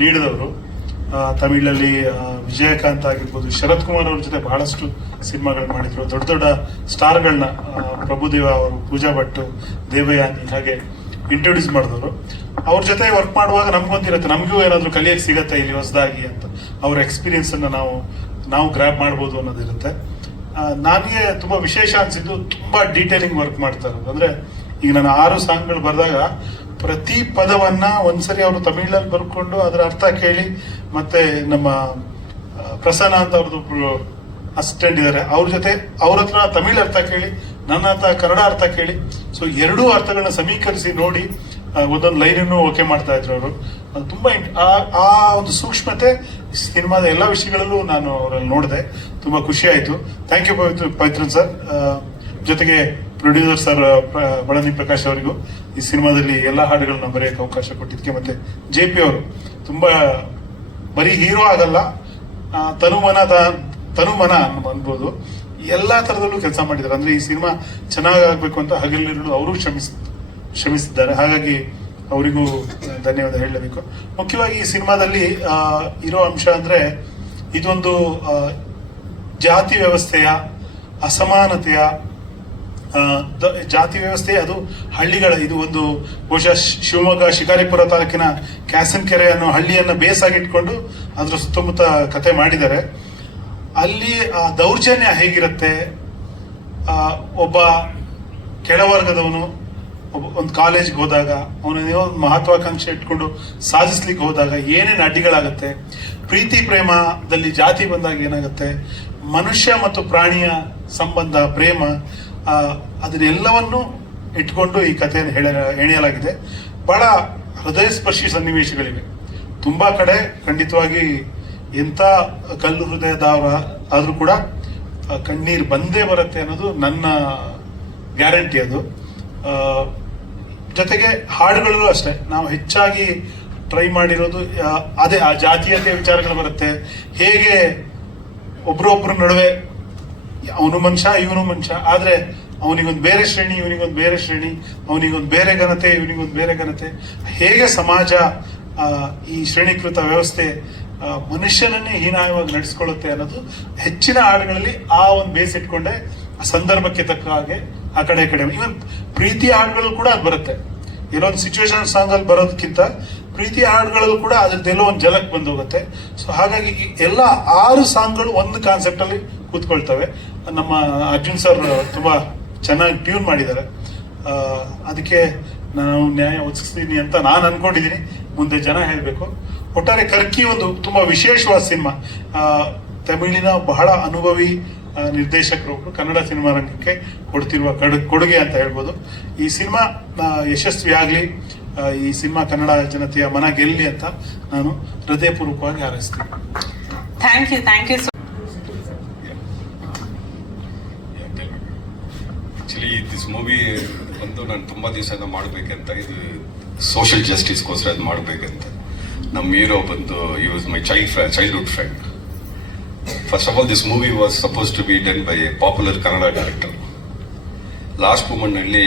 ನೀಡಿದವರು. ತಮಿಳಲ್ಲಿ ವಿಜಯಕಾಂತ್ ಆಗಿರ್ಬೋದು, ಶರತ್ ಕುಮಾರ್ ಅವ್ರ ಜೊತೆ ಬಹಳಷ್ಟು ಸಿನಿಮಾಗಳು ಮಾಡಿದ್ರು. ದೊಡ್ಡ ದೊಡ್ಡ ಸ್ಟಾರ್ಗಳನ್ನ ಪ್ರಭುದೇವ ಅವರು, ಪೂಜಾ ಭಟ್, ದೇವಯಾನಿ ಹಾಗೆ ಇಂಟ್ರೊಡ್ಯೂಸ್ ಮಾಡಿದವರು. ಅವ್ರ ಜೊತೆ ವರ್ಕ್ ಮಾಡುವಾಗ ನಮ್ಗೊಂದಿರುತ್ತೆ ನಮಗೂ ಏನಾದರೂ ಕಲಿಯಕ್ಕೆ ಸಿಗತ್ತೆ ಇಲ್ಲಿ ಹೊಸದಾಗಿ ಅಂತ. ಅವ್ರ ಎಕ್ಸ್ಪೀರಿಯನ್ಸ್ ಅನ್ನ ನಾವು ನಾವು ಗ್ರ್ಯಾಪ್ ಮಾಡ್ಬೋದು ಅನ್ನೋದಿರುತ್ತೆ. ನನಗೆ ತುಂಬಾ ವಿಶೇಷ ಅನ್ಸಿದ್ದು ತುಂಬಾ ಡೀಟೇಲಿಂಗ್ ವರ್ಕ್ ಮಾಡ್ತಾರೆ ಅಂದ್ರೆ ಈಗ ನಾನು ಆರು ಸಾಂಗ್ಗಳು ಬರೆದಾಗ ಪ್ರತಿ ಪದವನ್ನ ಒಂದ್ಸರಿ ಅವರು ತಮಿಳಲ್ಲಿ ಬರ್ಕೊಂಡು ಅದರ ಅರ್ಥ ಕೇಳಿ ಮತ್ತೆ ನಮ್ಮ ಪ್ರಸನ್ನ ಅಂತ ಅವ್ರದ್ದು ಅಸಿಸ್ಟೆಂಟ್ ಇದ್ದಾರೆ. ಅವ್ರ ಜೊತೆ ಅವ್ರ ಹತ್ರ ತಮಿಳ್ ಅರ್ಥ ಕೇಳಿ, ನನ್ನ ಹತ್ರ ಕನ್ನಡ ಅರ್ಥ ಕೇಳಿ. ಸೊ ಎರಡೂ ಅರ್ಥಗಳನ್ನ ಸಮೀಕರಿಸಿ ನೋಡಿ ಒಂದೊಂದು ಲೈನನ್ನು ಓಕೆ ಮಾಡ್ತಾ ಇದ್ರು ಅವರು. ಅದು ತುಂಬಾ ಆ ಒಂದು ಸೂಕ್ಷ್ಮತೆ ಸಿನಿಮಾದ ಎಲ್ಲ ವಿಷಯಗಳಲ್ಲೂ ನಾನು ಅವರಲ್ಲಿ ನೋಡಿದೆ. ತುಂಬಾ ಖುಷಿ ಆಯ್ತು. Thank you Pavithra, Pavithran sir. ಜೊತೆಗೆ ಪ್ರೊಡ್ಯೂಸರ್ ಸರ್ ಬಳನಿ ಪ್ರಕಾಶ್ ಅವರಿಗೂ ಈ ಸಿನಿಮಾದಲ್ಲಿ ಎಲ್ಲ ಹಾಡುಗಳನ್ನ ಬರೆಯಕ್ಕೆ ಅವಕಾಶ ಕೊಟ್ಟಿದ್ದಕ್ಕೆ ಮತ್ತೆ ಜೆ ಪಿ ಅವರು ತುಂಬಾ ಬರೀ ಹೀರೋ ಆಗಲ್ಲ ತನುಮನ ತನುಮನ ಅನ್- ಅನ್ಬೋದು. ಎಲ್ಲಾ ತರದಲ್ಲೂ ಕೆಲಸ ಮಾಡಿದ್ದಾರೆ. ಅಂದ್ರೆ ಈ ಸಿನಿಮಾ ಚೆನ್ನಾಗಾಗಬೇಕು ಅಂತ ಹಗಲಿರುಳು ಅವರು ಶ್ರಮಿಸ್ ಶ್ರಮಿಸಿದ್ದಾರೆ ಹಾಗಾಗಿ ಅವರಿಗೂ ಧನ್ಯವಾದ ಹೇಳಬೇಕು. ಮುಖ್ಯವಾಗಿ ಈ ಸಿನಿಮಾದಲ್ಲಿ ಇರೋ ಅಂಶ ಅಂದ್ರೆ ಇದೊಂದು ಜಾತಿ ವ್ಯವಸ್ಥೆಯ ಅಸಮಾನತೆಯ ಜಾತಿ ವ್ಯವಸ್ಥೆ, ಅದು ಹಳ್ಳಿಗಳ, ಇದು ಒಂದು ಬಹುಶಃ ಶಿವಮೊಗ್ಗ, ಶಿಕಾರಿಪುರ ತಾಲೂಕಿನ ಕ್ಯಾಸನ್ಕೆರೆ ಅನ್ನೋ ಹಳ್ಳಿಯನ್ನ ಬೇಸಾಗಿಟ್ಕೊಂಡು ಅದರ ಸುತ್ತಮುತ್ತ ಕತೆ ಮಾಡಿದ್ದಾರೆ. ಅಲ್ಲಿ, ಆ, ದೌರ್ಜನ್ಯ ಹೇಗಿರುತ್ತೆ? ಒಬ್ಬ ಕೆಳವರ್ಗದವನು, ಒಬ್ಬ, ಒಂದು ಕಾಲೇಜ್ಗೆ ಹೋದಾಗ ಅವನೇನೋ ಒಂದು ಮಹತ್ವಾಕಾಂಕ್ಷೆ ಇಟ್ಕೊಂಡು ಸಾಧಿಸ್ಲಿಕ್ಕೆ ಹೋದಾಗ ಏನೇನು ಅಡ್ಡಿಗಳಾಗುತ್ತೆ? ಪ್ರೀತಿ, ಪ್ರೇಮದಲ್ಲಿ ಜಾತಿ ಬಂದಾಗ ಏನಾಗುತ್ತೆ? ಮನುಷ್ಯ ಮತ್ತು ಪ್ರಾಣಿಯ ಸಂಬಂಧ, ಪ್ರೇಮ ಅದನ್ನೆಲ್ಲವನ್ನು ಇಟ್ಕೊಂಡು ಈ ಕಥೆಯನ್ನು ಹೇಳ, ಎಣೆಯಲಾಗಿದೆ. ಬಹಳ ಹೃದಯ ಸ್ಪರ್ಶಿ ಸನ್ನಿವೇಶಗಳಿವೆ. ತುಂಬಾ ಕಡೆ ಖಂಡಿತವಾಗಿ ಎಂಥ ಕಲ್ಲು ಹೃದಯದವರ ಆದರೂ ಕೂಡ ಕಣ್ಣೀರು ಬಂದೇ ಬರುತ್ತೆ ಅನ್ನೋದು ನನ್ನ ಗ್ಯಾರಂಟಿ ಅದು. ಜೊತೆಗೆ ಹಾಡುಗಳಲ್ಲೂ ಅಷ್ಟೇ, ನಾವು ಹೆಚ್ಚಾಗಿ ಟ್ರೈ ಮಾಡಿರೋದು ಅದೇ ಆ ಜಾತೀಯತೆ ವಿಚಾರಗಳು ಬರುತ್ತೆ. ಹೇಗೆ ಒಬ್ರೊಬ್ರ ನಡುವೆ ಅವನು ಮನುಷ್ಯ, ಇವನು ಮನುಷ್ಯ. ಆದ್ರೆ ಅವನಿಗೊಂದು ಬೇರೆ ಶ್ರೇಣಿ, ಇವನಿಗೊಂದು ಬೇರೆ ಶ್ರೇಣಿ. ಅವನಿಗೊಂದು ಬೇರೆ ಘನತೆ, ಇವನಿಗೊಂದು ಬೇರೆ ಘನತೆ. ಹೇಗೆ ಸಮಾಜ ಈ ಶ್ರೇಣೀಕೃತ ವ್ಯವಸ್ಥೆ ಮನುಷ್ಯನನ್ನೇ ಹೀನಾಯವಾಗಿ ನಡೆಸ್ಕೊಳ್ಳುತ್ತೆ ಅನ್ನೋದು ಹೆಚ್ಚಿನ ಹಾಡುಗಳಲ್ಲಿ ಆ ಒಂದು ಬೇಸ್ ಇಟ್ಕೊಂಡೆ ಆ ಸಂದರ್ಭಕ್ಕೆ ತಕ್ಕ ಹಾಗೆ ಆ ಕಡೆ ಕಡೆ. ಇವನ್ ಪ್ರೀತಿ ಹಾಡುಗಳು ಕೂಡ ಅದು ಬರುತ್ತೆ. ಕೆಲವೊಂದು ಸಿಚುವೇಶನ್ ಸಾಂಗ್ ಅಲ್ಲಿ ಬರೋದಕ್ಕಿಂತ ಪ್ರೀತಿ ಹಾಡುಗಳಲ್ಲೂ ಕೂಡ ಅದ್ರದ್ದೆಲ್ಲೋ ಒಂದು ಜಲಕ್ ಬಂದು ಹೋಗುತ್ತೆ ಸೊ ಹಾಗಾಗಿ ಎಲ್ಲ ಆರು ಸಾಂಗ್ಗಳು ಒಂದು ಕಾನ್ಸೆಪ್ಟ್ ಅಲ್ಲಿ ಕೂತ್ಕೊಳ್ತವೆ. ನಮ್ಮ ಅರ್ಜುನ್ ಸರ್ ತುಂಬಾ ಚೆನ್ನಾಗಿ ಟ್ಯೂನ್ ಮಾಡಿದ್ದಾರೆ. ಅದಕ್ಕೆ ನಾನು ನ್ಯಾಯ ಒದಗಿಸ್ತೀನಿ ಅಂತ ನಾನು ಅನ್ಕೊಂಡಿದ್ದೀನಿ. ಮುಂದೆ ಜನ ಹೇಳಬೇಕು. ಒಟ್ಟಾರೆ ಕರ್ಕಿ ಒಂದು ತುಂಬಾ ವಿಶೇಷವಾದ ಸಿನಿಮಾ. ತಮಿಳಿನ ಬಹಳ ಅನುಭವಿ ನಿರ್ದೇಶಕರು ಕನ್ನಡ ಸಿನಿಮಾ ರಂಗಕ್ಕೆ ಕೊಡ್ತಿರುವ ಕಡ್- ಕೊಡುಗೆ ಅಂತ ಹೇಳ್ಬೋದು. ಈ ಸಿನಿಮಾ ಯಶಸ್ವಿ ಆಗಲಿ ಈ ಸಿನಿಮಾ ಕನ್ನಡ ಜನತೆಯ ಮನ ಗೆಲ್ಲಿ ಅಂತ ನಾನು ಹೃದಯಪೂರ್ವಕವಾಗಿ ಹಾರೈಸ್ತೀನಿ. Thank you thank you actually this movie ಬಂದು ನಾನು ತುಂಬಾ ದಿವಸದಿಂದ ಮಾಡಬೇಕಂತ, ಇದು ಸೋಷಿಯಲ್ ಜಸ್ಟಿಸ್ಗೋಸ್ಕರ ಅದು ಮಾಡಬೇಕಂತ. ನಮ್ಮ ಹೀರೋ ಬಂದು ಈ was my child fry childhood friend first of all this movie was supposed to be done by a popular Kannada director last ಮೂಮೆಂಟ್ನಲ್ಲಿ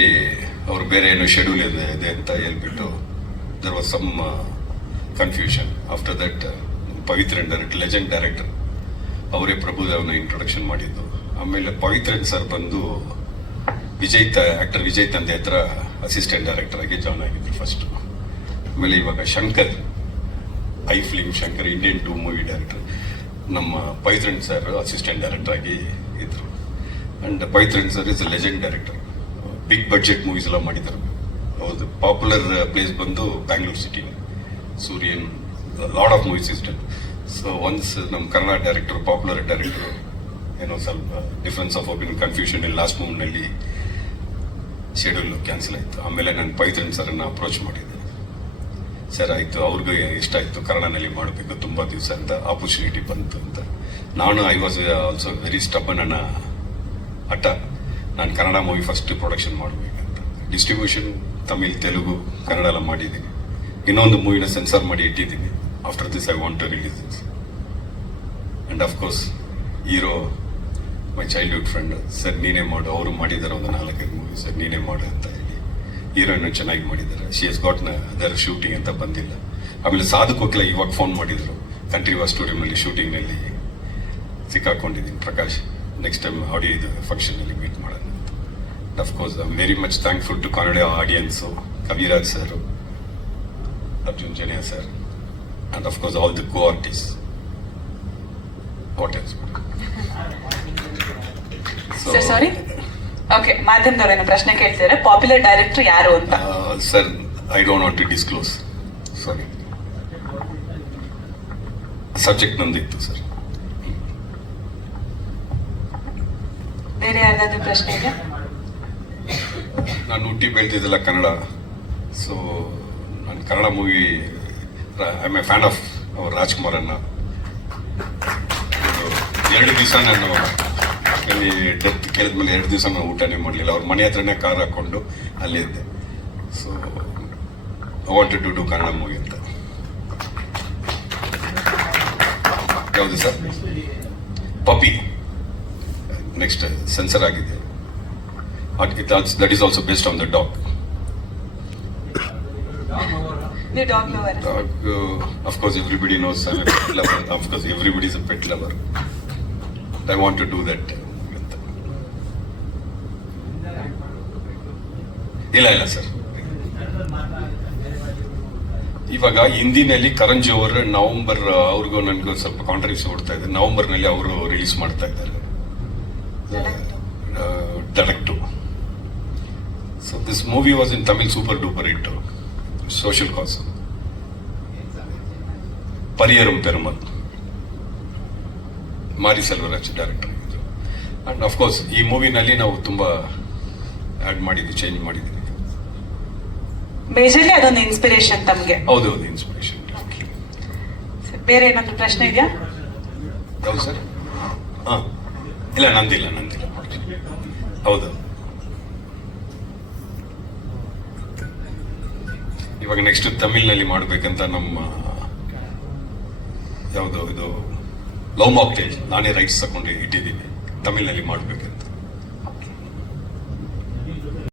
ಅವರು ಬೇರೆ ಏನು ಶೆಡ್ಯೂಲ್ ಇದೆ ಇದೆ ಅಂತ ಹೇಳ್ಬಿಟ್ಟು there was some confusion after that Pavithran director legend director ಅವರೇ ಪ್ರಭುದೇವನ introduction ಮಾಡಿದ್ದು. ಆಮೇಲೆ ಪವಿತ್ರನ್ ಸರ್ ಬಂದು ವಿಜಯ್ ಆಕ್ಟರ್ ವಿಜಯ್ ತಂದೆ ಹತ್ರ ಅಸಿಸ್ಟೆಂಟ್ ಡೈರೆಕ್ಟರ್ ಆಗಿ ಜಾಯ್ನ್ ಆಗಿದ್ರು ಫಸ್ಟ್ ಆಮೇಲೆ ಇವಾಗ Shankar, I film Shankar Indian two movie director ನಮ್ಮ ಪೈತ್ರನ್ ಸರ್ ಅಸಿಸ್ಟೆಂಟ್ ಡೈರೆಕ್ಟರ್ ಆಗಿ ಇದ್ರು. And Pavithran sir is legend director big budget movies ಎಲ್ಲ ಮಾಡಿದ್ದಾರೆ ಹೌದು ಪಾಪ್ಯುಲರ್ ಪ್ಲೇಸ್ ಬಂದು Bangalore city Suryan lot of movies is done so once ನಮ್ಮ Kannada director popular director ಏನೋ ಸ್ವಲ್ಪ difference of opinion confusion last ಮೂಮೆಂಟ್ನಲ್ಲಿ schedule cancel ಆಯಿತು. ಆಮೇಲೆ ನಾನು ಪೈತ್ರನ್ ಸರನ್ನು ಅಪ್ರೋಚ್ ಮಾಡಿದ್ದೆ. ಸರ್, ಆಯಿತು, ಅವ್ರಿಗೂ ಇಷ್ಟ ಆಯಿತು ಕನ್ನಡನಲ್ಲಿ ಮಾಡಬೇಕು, ತುಂಬ ದಿವಸ ಅಂತ ಆಪರ್ಚುನಿಟಿ ಬಂತು ಅಂತ. ನಾನು I was also very stubborn ಅನ್ನ ಹಠ ನಾನು ಕನ್ನಡ ಮೂವಿ ಫಸ್ಟ್ ಪ್ರೊಡಕ್ಷನ್ ಮಾಡಬೇಕಂತ. ಡಿಸ್ಟ್ರಿಬ್ಯೂಷನ್ ತಮಿಳ್, ತೆಲುಗು, ಕನ್ನಡ ಎಲ್ಲ ಮಾಡಿದ್ದೀನಿ. ಇನ್ನೊಂದು ಮೂವಿನ ಸೆನ್ಸರ್ ಮಾಡಿ ಇಟ್ಟಿದ್ದೀನಿ. After this I want to release and of course hero my childhood friend sir ನೀನೇ ಮಾಡು. ಅವರು ಮಾಡಿದ್ದಾರೆ ಒಂದು ನಾಲ್ಕೈದು ಮೂವಿ ಸರ್ ನೀನೇ ಮಾಡು ಅಂತ ಹೇಳಿ. ಹೀರೋಯಿನ್ ಚೆನ್ನಾಗಿ ಮಾಡಿದ್ದಾರೆ ಶಿ ಎಸ್ ಗಾಟ್ ಅದರ ಶೂಟಿಂಗ್ ಅಂತ ಬಂದಿಲ್ಲ. ಆಮೇಲೆ ಸಾಧು ಇವಾಗ ಫೋನ್ ಮಾಡಿದ್ರು. ಕಂಟ್ರಿ ವಾಸ್ ಸ್ಟುಡಿಯೋನಲ್ಲಿ ಶೂಟಿಂಗ್ನಲ್ಲಿ ಸಿಕ್ಕಾಕೊಂಡಿದ್ದೀನಿ, ಪ್ರಕಾಶ್. ನೆಕ್ಸ್ಟ್ ಟೈಮ್ ಆಡಿಯೋ ಇದು ಫಂಕ್ಷನಲ್ಲಿ ಮೀಟ್ ಮಾಡೋಣ of course I very much thankful to Kannada audience Kaviraj sir Arjun Janya sir and of course all the co artist what else sir sorry okay ಮಾಧ್ಯಮದವ್ರೇನು ಪ್ರಶ್ನೆ ಕೇಳ್ತಿದ್ದಾರೆ popular director ಯಾರು ಅಂತ? Sir I don't want to disclose sorry subject ನಂದಿತ್ತು sir ಬೇರೆ ಯಾರಾದ್ರೂ ಪ್ರಶ್ನೆ ಇದೆಯಾ ನಾನು ಹುಟ್ಟಿ ಬೆಳೆದಿದ್ದೆಲ್ಲ ಕನ್ನಡ. ಸೊ ನಾನು Kannada movie I am a fan of our Rajkumar ಅನ್ನ ಎರಡು ದಿವಸ ನಾನು ಇಲ್ಲಿ ಡೆತ್ ಕೇಳಿದ್ಮೇಲೆ ಎರಡು ದಿವಸ ನಾನು ಊಟನೇ ಮಾಡಲಿಲ್ಲ. ಅವ್ರ ಮನೆ ಹತ್ರನೇ ಕಾರ್ ಹಾಕೊಂಡು ಅಲ್ಲೇ ಇದ್ದೆ. So I wanted to do Kannada movie ಅಂತ. ಯಾವುದು ಸರ್? ಪಪಿ ನೆಕ್ಸ್ಟ್ ಸೆನ್ಸರ್ ಆಗಿದೆ. That is also best on the dog everybody dog lover Dog, uh, of course, everybody knows I'm a I lover. Do course, everybody ಇಲ್ಲ ಇಲ್ಲ sir. ಇವಾಗ ಹಿಂದಿನಲ್ಲಿ ಕರಣ್ ಅವರು November ಅವ್ರಿಗೂ ನನಗೂ ಸ್ವಲ್ಪ ಕಾಂಟ್ರಡಿಕ್ಷನ್ ಓಡ್ತಾ ಇದೆ. ನವೆಂಬರ್ನಲ್ಲಿ ಅವರು ರಿಲೀಸ್ ಮಾಡ್ತಾ ಇದ್ದಾರೆ. Direct so this movie was in Tamil super duper hit social cause Pariyerum Perumal Mari Selvaraj director and of course ಈ ಮೂವಿನಲ್ಲಿ ನಾವು ತುಂಬಾ ಆಡ್ ಮಾಡಿದ್ವಿ ಚೇಂಜ್ ಮಾಡಿದ್ವಿ ಮೇಜರ್ಲಿ ಅದೊಂದು ಇನ್ಸ್ಪಿರೇಷನ್ ತಮಗೆ. ಹೌದು ಹೌದು ಇನ್ಸ್ಪಿರೇಷನ್ ಬೇರೆ ಏನಾದ್ರು ಪ್ರಶ್ನೆ ಇದೆಯಾ? ಹೌದು ಸರ್. ಹಾಂ. ಇಲ್ಲ ನಂದಿಲ್ಲ ನಂದಿಲ್ಲ. ಹೌದು. ಇವಾಗ ನೆಕ್ಸ್ಟ್ ತಮಿಳ್ನಲ್ಲಿ ಮಾಡಬೇಕಂತ ನಮ್ಮ ಯಾವುದು ಇದು ಲವ್ ಮಾಕ್ಟೇಜ್ ನಾನೇ ರೈಟ್ಸ್ ತಗೊಂಡು ಇಟ್ಟಿದ್ದೀನಿ. ತಮಿಳ್ನಲ್ಲಿ ಮಾಡ್ಬೇಕಂತ.